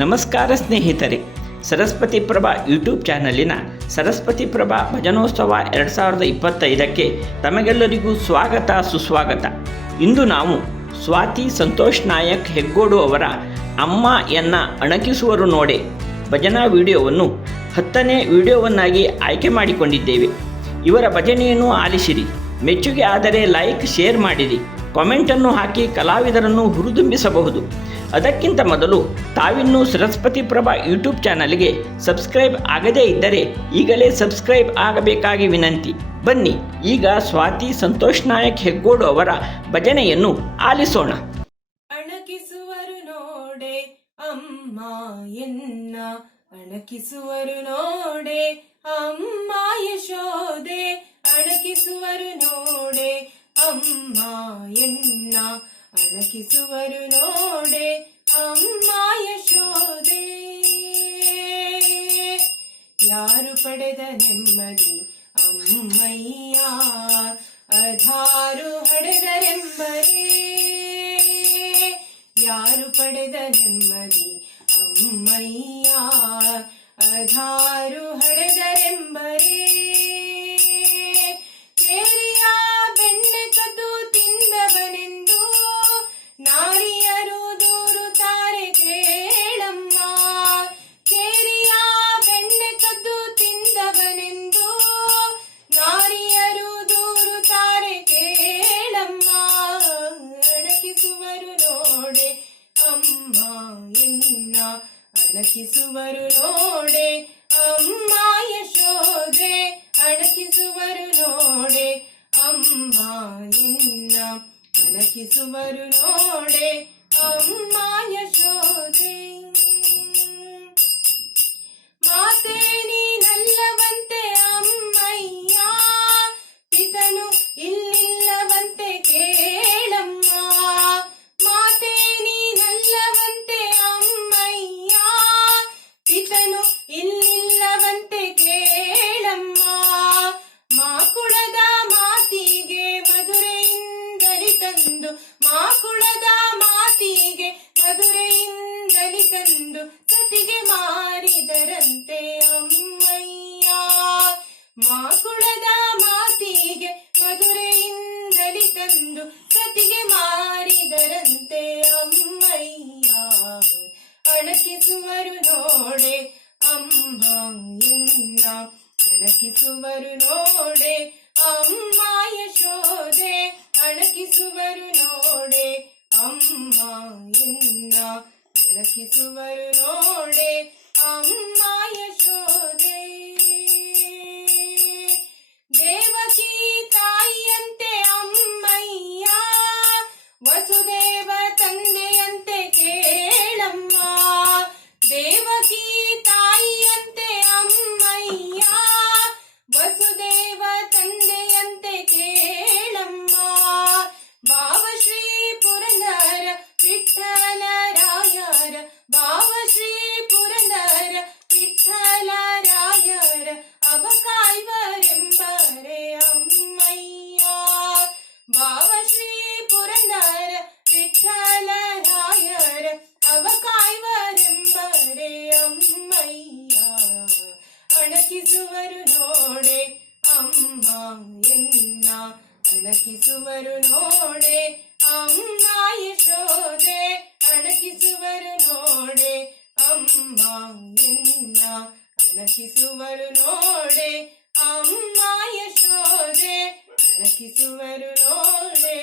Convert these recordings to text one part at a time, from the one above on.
ನಮಸ್ಕಾರ ಸ್ನೇಹಿತರೆ. ಸರಸ್ವತಿ ಪ್ರಭಾ ಯೂಟ್ಯೂಬ್ ಚಾನಲಿನ ಸರಸ್ವತಿ ಪ್ರಭಾ ಭಜನೋತ್ಸವ ಎರಡು ಸಾವಿರದ ಇಪ್ಪತ್ತೈದಕ್ಕೆ ತಮಗೆಲ್ಲರಿಗೂ ಸ್ವಾಗತ, ಸುಸ್ವಾಗತ. ಇಂದು ನಾವು ಸ್ವಾತಿ ಸಂತೋಷ್ ನಾಯಕ್ ಹೆಗ್ಗೋಡು ಅವರ ಅಮ್ಮ ಎನ್ನ ಅಣಕಿಸುವರು ನೋಡೆ ಭಜನಾ ವಿಡಿಯೋವನ್ನು ಹತ್ತನೇ ವಿಡಿಯೋವನ್ನಾಗಿ ಆಯ್ಕೆ ಮಾಡಿಕೊಂಡಿದ್ದೇವೆ. ಇವರ ಭಜನೆಯನ್ನು ಆಲಿಸಿರಿ. ಮೆಚ್ಚುಗೆ ಆದರೆ ಲೈಕ್, ಶೇರ್ ಮಾಡಿರಿ. ಕಾಮೆಂಟನ್ನು ಹಾಕಿ ಕಲಾವಿದರನ್ನು ಹುರಿದುಂಬಿಸಬಹುದು. ಅದಕ್ಕಿಂತ ಮೊದಲು ತಾವಿನ್ನೂ ಸರಸ್ವತಿ ಪ್ರಭಾ ಯೂಟ್ಯೂಬ್ ಚಾನಲ್ಗೆ ಸಬ್ಸ್ಕ್ರೈಬ್ ಆಗದೇ ಇದ್ದರೆ ಈಗಲೇ ಸಬ್ಸ್ಕ್ರೈಬ್ ಆಗಬೇಕಾಗಿ ವಿನಂತಿ. ಬನ್ನಿ, ಈಗ ಸ್ವಾತಿ ಸಂತೋಷ್ ನಾಯಕ್ ಹೆಗ್ಗೋಡು ಅವರ ಭಜನೆಯನ್ನು ಆಲಿಸೋಣ. ಎನ್ನ. ಅಣಕಿಸುವರು ನೋಡೆ ಅಮ್ಮ ಯಶೋದೆ ಅಣಕಿಸುವರು ನೋಡೆ ಅಮ್ಮ ಎನ್ನ. ಅಣಕಿಸುವರು ನೋಡೆ ಅಮ್ಮ ಯಶೋದೆ ಯಾರು ಪಡೆದ ನೆಮ್ಮದಿ ಅಮ್ಮಯ್ಯ? ಅಧಾರು ಹಡೆದರೆಂಬರೇ ಯಾರು ಪಡೆದ ನೆಮ್ಮದಿ ಅಮ್ಮಯ್ಯ? ಅಧಾರು ಹಡೆದರೆಂಬರೇ ಅಣಕಿಸುವರು ನೋಡೆ ಅಮ್ಮ ಯಶೋದೆ ಅಣಕಿಸುವರು ನೋಡೆ ಅಮ್ಮ ಎನ್ನ ಅಣಕಿಸುವರು ನೋಡೆ ಅಮ್ಮ ಯಶೋದೆ ಮಾಕುಳದ ಮಾತಿಗೆ ಮಧುರೆಯಿಂದಲಿ ತಂದು ಸತಿಗೆ ಮಾರಿದರಂತೆ ಅಮ್ಮಯ್ಯ ಅಣಕಿಸುವರು ನೋಡೆ ಅಮ್ಮ ಎನ್ನ ಅಣಕಿಸುವರು ನೋಡೆ ಅಮ್ಮ ಯಶೋದೆ ಅಣಕಿಸುವರು ನೋಡೆ ಅಮ್ಮ ಎನ್ನ ಅಣಕಿಸುವರು ನೋಡೆ ಅಮ್ಮ ಯಶೋದೆ ಅಣಕಿಸುವರು ನೋಡೆ ಅಮ್ಮ ಎನ್ನ ಅಣಕಿಸುವರು ನೋಡೆ ಅಮ್ಮ ಯಶೋದೆ ಅಣಕಿಸುವರು ನೋಡೆ ಅಮ್ಮ ಎನ್ನ ಅಣಕಿಸುವರು ನೋಡೆ ಅಮ್ಮ ಯಶೋದೆ ಅಣಕಿಸುವರು ನೋಡೆ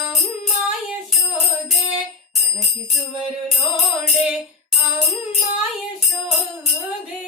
ಅಮ್ಮ ಯಶೋದೆ ಅಣಕಿಸುವರು ನೋಡೆ ಅಮ್ಮ ಯಶೋದೆ